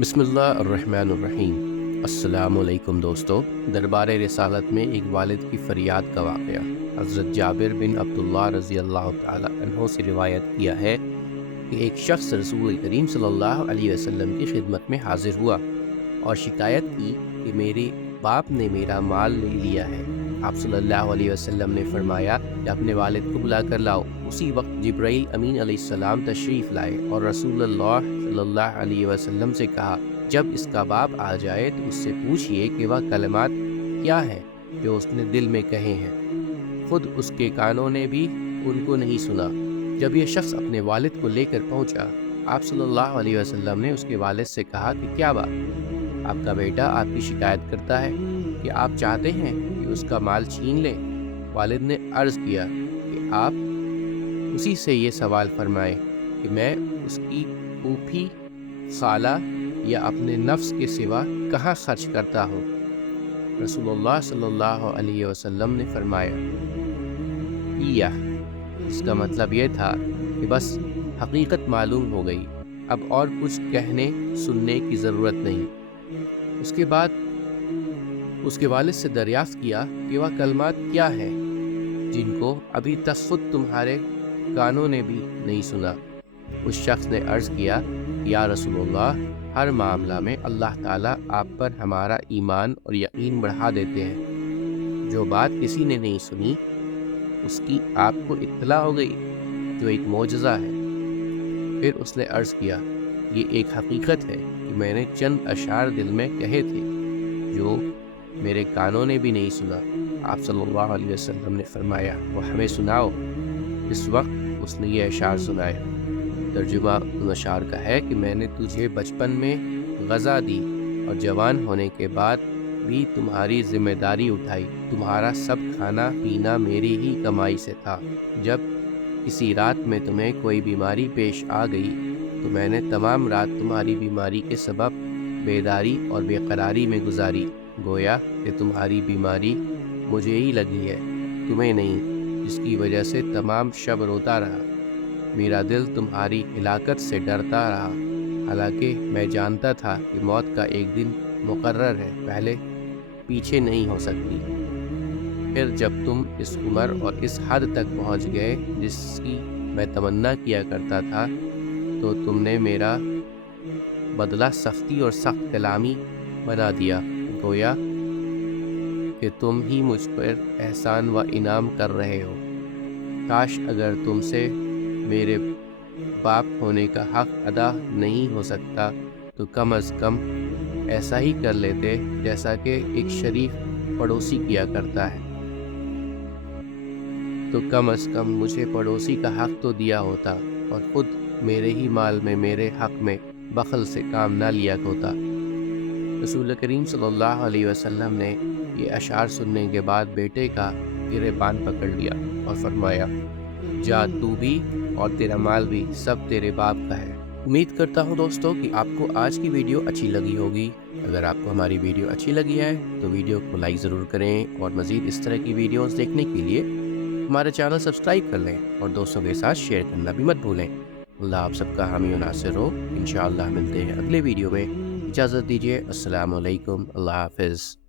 بسم اللہ الرحمن الرحیم۔ السلام علیکم دوستو۔ دربار رسالت میں ایک والد کی فریاد کا واقعہ حضرت جابر بن عبداللہ رضی اللہ تعالی عنہ سے روایت کیا ہے کہ ایک شخص رسول کریم صلی اللہ علیہ وسلم کی خدمت میں حاضر ہوا اور شکایت کی کہ میرے باپ نے میرا مال لے لیا ہے۔ آپ صلی اللہ علیہ وسلم نے فرمایا کہ اپنے والد کو بلا کر لاؤ۔ اسی وقت جبرائیل امین علیہ السلام تشریف لائے اور رسول اللہ صلی اللہ علیہ وسلم سے کہا، جب اس کا باپ آ جائے تو اس سے پوچھئے کہ وہ کلمات کیا ہیں جو اس نے دل میں کہے ہیں، خود اس کے کانوں نے بھی ان کو نہیں سنا۔ جب یہ شخص اپنے والد کو لے کر پہنچا، آپ صلی اللہ علیہ وسلم نے اس کے والد سے کہا کہ کیا بات؟ آپ کا بیٹا آپ کی شکایت کرتا ہے کہ آپ چاہتے ہیں کہ اس کا مال چھین لیں۔ والد نے عرض کیا کہ آپ اسی سے یہ سوال فرمائے کہ میں اس کی پھوپھی، خالہ یا اپنے نفس کے سوا کہاں خرچ کرتا ہوں؟ رسول اللہ صلی اللہ علیہ وسلم نے فرمایا، اس کا مطلب یہ تھا کہ بس حقیقت معلوم ہو گئی، اب اور کچھ کہنے سننے کی ضرورت نہیں۔ اس کے بعد اس کے والد سے دریافت کیا کہ وہ کلمات کیا ہیں جن کو ابھی تک خود تمہارے کانوں نے بھی نہیں سنا۔ اس شخص نے عرض کیا، یا رسول اللہ، ہر معاملہ میں اللہ تعالیٰ آپ پر ہمارا ایمان اور یقین بڑھا دیتے ہیں۔ جو بات کسی نے نہیں سنی اس کی آپ کو اطلاع ہو گئی، جو ایک معجزہ ہے۔ پھر اس نے عرض کیا، یہ ایک حقیقت ہے کہ میں نے چند اشعار دل میں کہے تھے جو میرے کانوں نے بھی نہیں سنا۔ آپ صلی اللہ علیہ وسلم نے فرمایا، وہ ہمیں سناؤ۔ اس وقت اس نے یہ اشعار سنائے۔ ترجمہ ان اشعار کا ہے کہ میں نے تجھے بچپن میں غذا دی اور جوان ہونے کے بعد بھی تمہاری ذمہ داری اٹھائی۔ تمہارا سب کھانا پینا میری ہی کمائی سے تھا۔ جب کسی رات میں تمہیں کوئی بیماری پیش آ گئی تو میں نے تمام رات تمہاری بیماری کے سبب بیداری اور بے قراری میں گزاری، گویا کہ تمہاری بیماری مجھے ہی لگی ہے، تمہیں نہیں، جس کی وجہ سے تمام شب روتا رہا۔ میرا دل تمہاری ہلاکت سے ڈرتا رہا، حالانکہ میں جانتا تھا کہ موت کا ایک دن مقرر ہے، پہلے پیچھے نہیں ہو سکتی۔ پھر جب تم اس عمر اور اس حد تک پہنچ گئے جس کی میں تمنا کیا کرتا تھا تو تم نے میرا بدلہ سختی اور سخت کلامی بنا دیا، گویا کہ تم ہی مجھ پر احسان و انعام کر رہے ہو۔ کاش اگر تم سے میرے باپ ہونے کا حق ادا نہیں ہو سکتا تو کم از کم ایسا ہی کر لیتے جیسا کہ ایک شریف پڑوسی کیا کرتا ہے، تو کم از کم مجھے پڑوسی کا حق تو دیا ہوتا اور خود میرے ہی مال میں میرے حق میں بخل سے کام نہ لیا ہوتا۔ رسول کریم صلی اللہ علیہ وسلم نے یہ اشعار سننے کے بعد بیٹے کا گریبان پکڑ لیا اور فرمایا، جا تو بھی اور تیرا مال بھی سب تیرے باپ کا ہے۔ امید کرتا ہوں دوستو کہ آپ کو آج کی ویڈیو اچھی لگی ہوگی۔ اگر آپ کو ہماری ویڈیو اچھی لگی ہے تو ویڈیو کو لائک ضرور کریں اور مزید اس طرح کی ویڈیوز دیکھنے کے لیے ہمارے چینل سبسکرائب کر لیں اور دوستوں کے ساتھ شیئر کرنا بھی مت بھولیں۔ اللہ آپ سب کا حامی و ناصر ہو۔ انشاءاللہ ملتے ہیں اگلے ویڈیو میں۔ اجازت دیجیے، السلام علیکم، اللہ حافظ۔